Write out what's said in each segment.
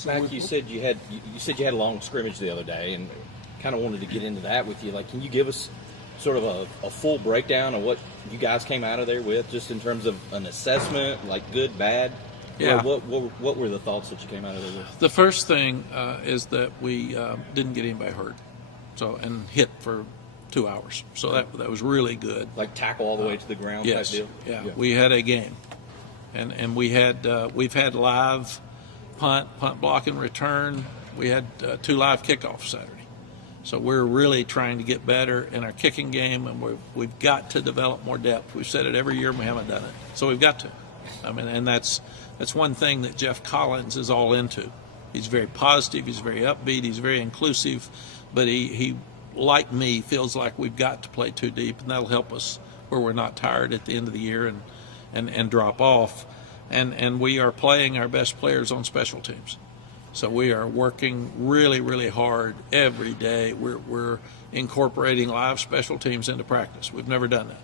So Mack, you said you had a long scrimmage the other day, and kind of wanted to get into that with you. Like, can you give us sort of a full breakdown of what you guys came out of there with, just in terms of an assessment, like good, bad? Yeah. What were the thoughts that you came out of there with? The first thing is that we didn't get anybody hurt, and hit for 2 hours. So that was really good. Like tackle all the way to the ground Yes. type deal? Yeah. We had a game, and we've had live punt, block, and return. We had 2 live kickoffs Saturday. So we're really trying to get better in our kicking game, and we've got to develop more depth. We've said it every year, and we haven't done it. So we've got to. I mean, and that's one thing that Jeff Collins is all into. He's very positive. He's very upbeat. He's very inclusive. But he like me, feels like we've got to play too deep, and that'll help us where we're not tired at the end of the year and drop off. And we are playing our best players on special teams. So we are working really, really hard every day. We're incorporating live special teams into practice. We've never done that.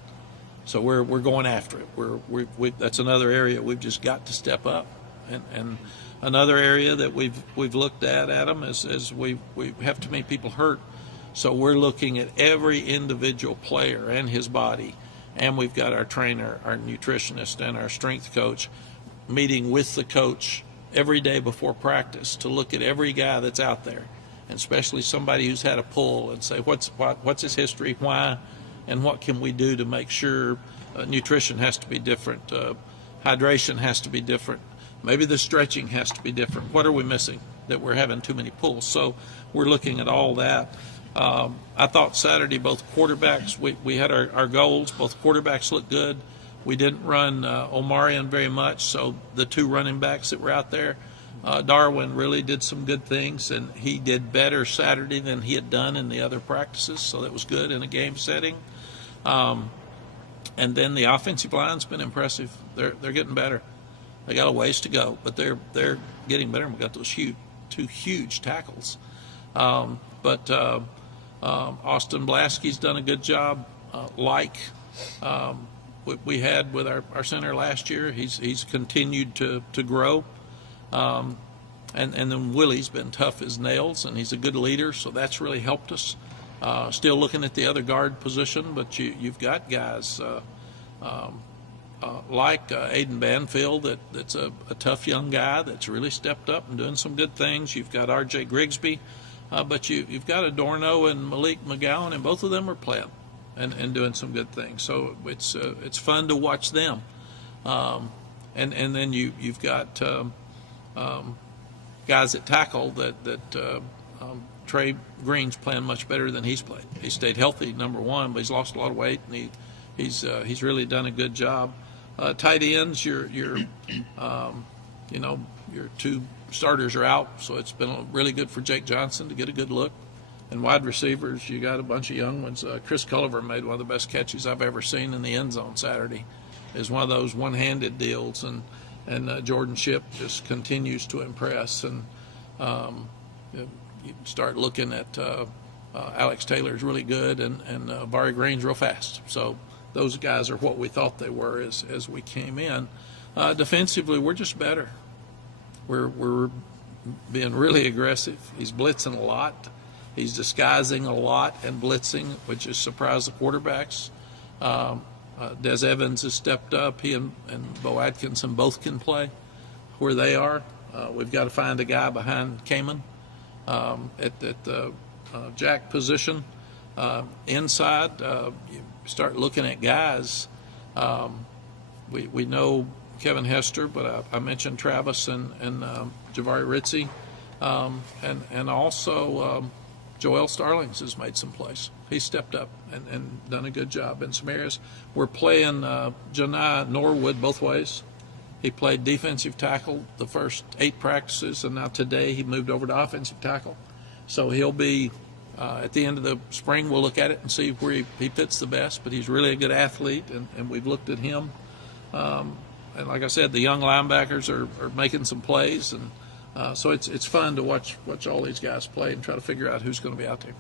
So we're going after it. That's another area we've just got to step up. And another area that we've looked at, Adam, is we have too many people hurt. So we're looking at every individual player and his body. And we've got our trainer, our nutritionist, and our strength coach meeting with the coach every day before practice to look at every guy that's out there, and especially somebody who's had a pull, and say what's his history, why, and what can we do to make sure nutrition has to be different, hydration has to be different, maybe the stretching has to be different. What are we missing that we're having too many pulls? So we're looking at all that. I thought Saturday both quarterbacks, we had our goals. Both quarterbacks looked good. We didn't run Omarion very much, so the 2 running backs that were out there, Darwin really did some good things, and he did better Saturday than he had done in the other practices, so that was good in a game setting. And then the offensive line's been impressive. They're getting better. They got a ways to go, but they're getting better. And we got those 2 huge tackles. But Austin Blaskey's done a good job. We had with our center last year, he's continued to grow, and then Willie's been tough as nails, and he's a good leader, so that's really helped us. Still looking at the other guard position, but you've got guys like Aiden Banfield that's a tough young guy that's really stepped up and doing some good things. You've got R.J. Grigsby, but you've got Adorno and Malik McGowan, and both of them are playing and doing some good things. So it's fun to watch them. And then you've got guys at tackle that Trey Green's playing much better than he's played. He stayed healthy, number one, but he's lost a lot of weight, and he's really done a good job. Tight ends, your 2 starters are out, so it's been really good for Jake Johnson to get a good look. And wide receivers, you got a bunch of young ones. Chris Culliver made one of the best catches I've ever seen in the end zone Saturday. It's one of those one-handed deals, and Jordan Shipp just continues to impress. And you start looking at Alex Taylor's really good, and Barry Green's real fast. So those guys are what we thought they were as we came in. Defensively, we're just better. We're being really aggressive. He's blitzing a lot. He's disguising a lot and blitzing, which has surprised the quarterbacks. Des Evans has stepped up. He and Bo Atkinson both can play where they are. We've got to find a guy behind Kamen at the jack position. Inside, you start looking at guys. We know Kevin Hester, but I mentioned Travis and Javari Ritzie, and also Joel Starlings has made some plays. He stepped up and done a good job in some areas. We're playing Janai Norwood both ways. He played defensive tackle the first 8 practices, and now today he moved over to offensive tackle. So he'll be, at the end of the spring, we'll look at it and see where he fits the best, but he's really a good athlete, and we've looked at him. And like I said, the young linebackers are making some plays, and so it's fun to watch all these guys play and try to figure out who's going to be out there.